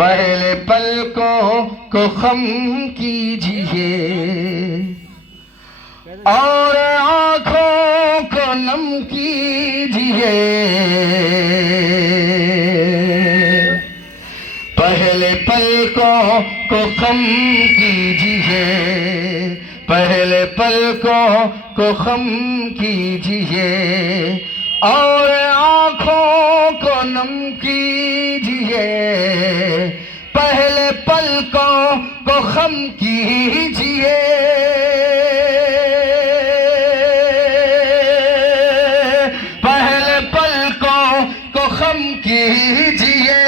پہلے پلکوں کو خم کیجئے اور آنکھوں کو نم کیجئے. پہلے پلکوں کو خم کیجئے، پہلے پلکوں کو خم کیجئے اور آنکھوں کو نم کیجئے. پہلے پلکوں کو خم کیجئے، پہلے پلکوں کو خم کیجئے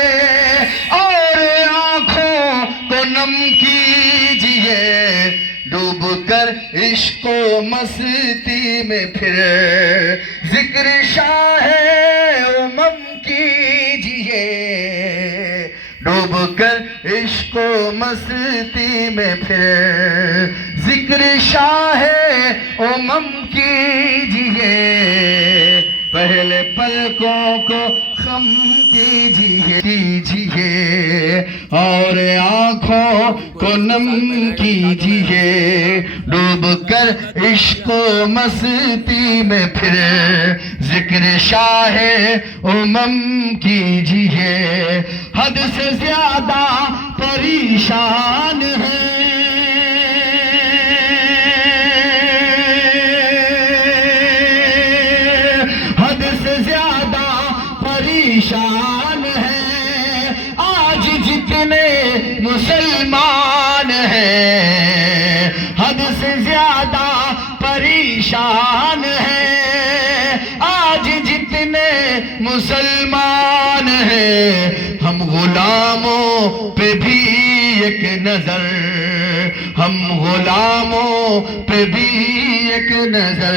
اور آنکھوں کو نم کیجئے. ڈوب کر عشق و مستی میں پھر ذکر شاہ امم کیجئے. ڈوب کر عشق و مستی میں پھر ذکر شاہ امم کیجئے. پہلے پلکوں کو خم کیجئے اور آنکھوں کو نم کیجئے. ڈوب کر عشق و مستی میں پھر ذکر شاہ امم کیجئے. حد سے زیادہ پریشان ہے پریشان ہے آج جتنے مسلمان ہیں. حد سے زیادہ پریشان ہیں آج جتنے مسلمان ہیں. ہم غلاموں پہ بھی ایک نظر، ہم غلاموں پہ بھی ایک نظر.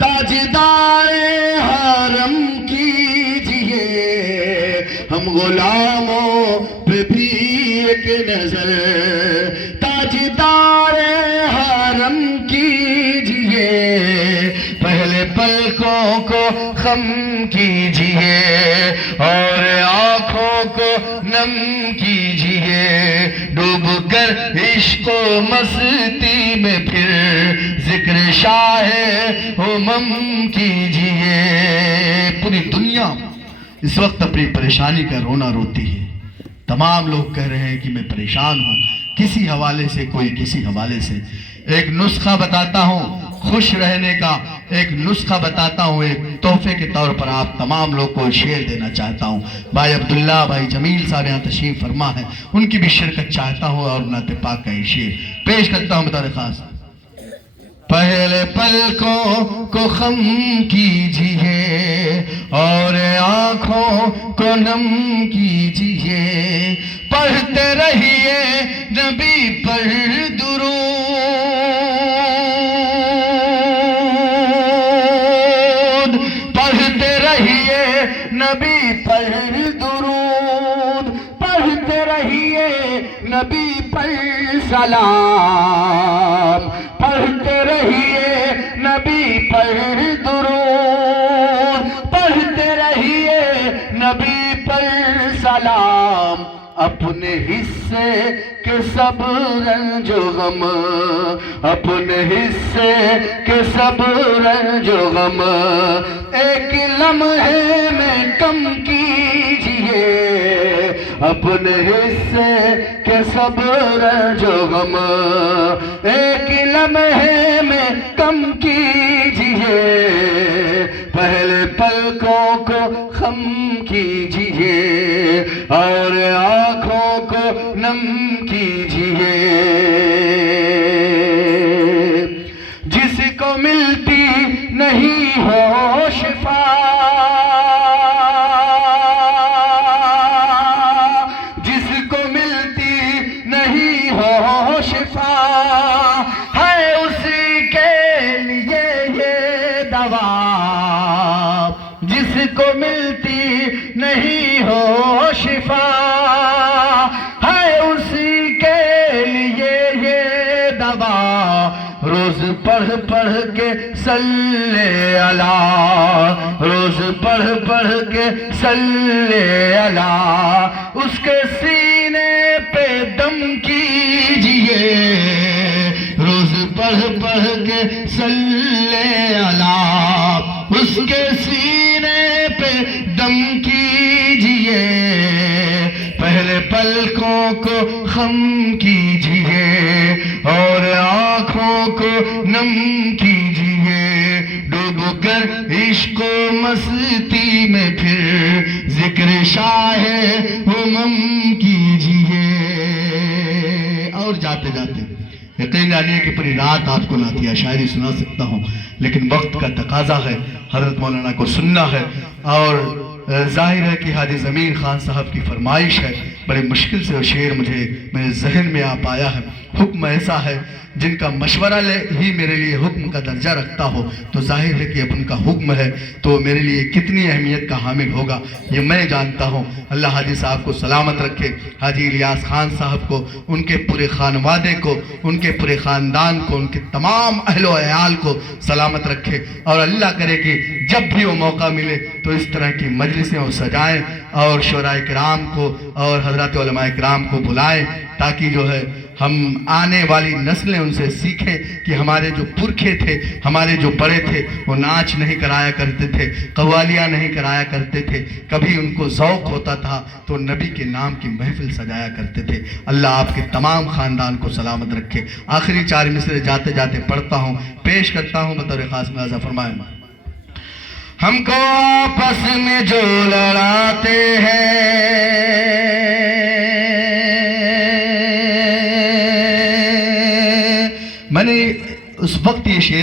تاجدار حرم کیجئے، ہم غلاموں پہ بھی ایک نظر. تاجدار حرم کیجئے، پہلے پلکوں کو خم کیجئے اور آنکھوں کو نم کیجئے. ڈوب کر عشق و مستی میں پھر ذکر شاہ امم کیجئے. پوری دنیا اس وقت اپنی پریشانی کا رونا روتی ہے. تمام لوگ کہہ رہے ہیں کہ میں پریشان ہوں کسی حوالے سے، کوئی کسی حوالے سے. ایک نسخہ بتاتا ہوں خوش رہنے کا، ایک نسخہ بتاتا ہوں ایک تحفے کے طور پر آپ تمام لوگ کو شعر دینا چاہتا ہوں. بھائی عبداللہ بھائی جمیل صاحب یہاں تشریف فرما ہے، ان کی بھی شرکت چاہتا ہوں اور نعت پاک کا یہ شعر پیش کرتا ہوں بطور خاص. پہلے پلکوں کو خم کیجئے اور آنکھوں کو نم کیجئے. پڑھتے رہیے نبی پر درود، پڑھتے رہیے نبی پر درود، پڑھتے رہیے نبی پر سلام. پڑھتے رہیے نبی پر درود، پڑھتے رہیے نبی پر سلام. اپنے حصے کے سب رنج و غم، اپنے حصے کے سب رنج و غم ایک لمحے میں کم کیجئے. اپنے حصے کے سب رنج و غم ایک لمحے میں کم کیجئے. پہلے پلکوں کو خم کیجئے اور آنکھوں کو نم کیجئے. جس کو ملتی نہیں ہو شفا، جس کو ملتی نہیں ہو شفا ہے اسی کے لیے یہ دوا. جس کو ملتی نہیں ہو شفا ہے اسی کے لیے یہ دوا. روز پڑھ پڑھ کے صلی اللہ، روز پڑھ پڑھ کے صلی اللہ، اس کے سینے پڑھ پڑھ کے صلی علی، اس کے سینے پہ دم کیجئے، پہلے پلکوں کو خم کیجئے اور آنکھوں کو نم کیجئے، ڈوب کر عشق و مستی میں پھر ذکر شاہ کیجئے۔ اور جاتے جاتے یقین جانیے کہ پوری رات آپ کو نعتیہ شاعری سنا سکتا ہوں، لیکن وقت کا تقاضا ہے، حضرت مولانا کو سننا ہے، اور ظاہر ہے کہ حاجی ضمیر خان صاحب کی فرمائش ہے، بڑے مشکل سے وہ شعر مجھے میرے ذہن میں آ پایا ہے۔ حکم ایسا ہے جن کا مشورہ ہی میرے لیے حکم کا درجہ رکھتا ہو، تو ظاہر ہے کہ اب ان کا حکم ہے تو میرے لیے کتنی اہمیت کا حامل ہوگا یہ میں جانتا ہوں۔ اللہ حاجی صاحب کو سلامت رکھے، حاجی الیاس خان صاحب کو، ان کے پورے خانوادے کو، ان کے پورے خاندان کو، ان کے تمام اہل و عیال کو سلامت رکھے، اور اللہ کرے کہ جب بھی وہ موقع ملے تو اس طرح کی مجلسیں وہ سجائیں اور شعراء کرام کو اور حضرات علماء کرام کو بلائیں، تاکہ جو ہے ہم آنے والی نسلیں ان سے سیکھیں کہ ہمارے جو پرکھے تھے، ہمارے جو بڑے تھے، وہ ناچ نہیں کرایا کرتے تھے، قوالیاں نہیں کرایا کرتے تھے، کبھی ان کو ذوق ہوتا تھا تو نبی کے نام کی محفل سجایا کرتے تھے۔ اللہ آپ کے تمام خاندان کو سلامت رکھے۔ آخری 4 مصرے جاتے جاتے پڑھتا ہوں، پیش کرتا ہوں بطور خاص ملاحظہ فرمائیں۔ ہم کو آپس میں جو لڑاتے ہیں، میں نے اس وقت یہ شعر